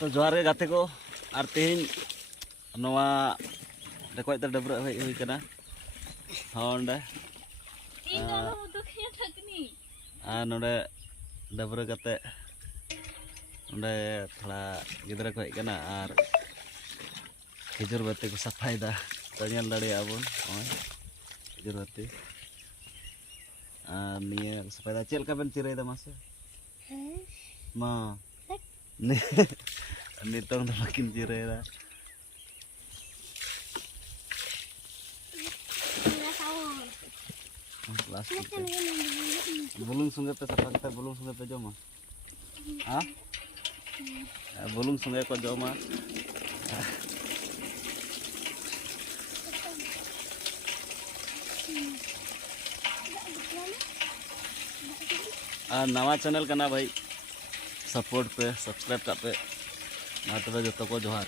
तो जोहार गे गाते को और तेहन नवा देखो इतना डबरा हुई कना हाँ नोडे नोडे डबरा कते नोडे थोड़ा गिदरा को हेकना और खिजुर बाती को सफाईदा तो ñel दाड़े आबोन खिजुर बाती निया सफाईदा चेल का बेन चिराईदा मासे मा नितों तो makin चिराईदा bulung sungai pe sapa kita bulung sungai pe joma ah bulung sungai ko joma नवा चैनल करना भाई सपोर्ट पे सब्सक्राइब कर पे ना तो जो को जोहार।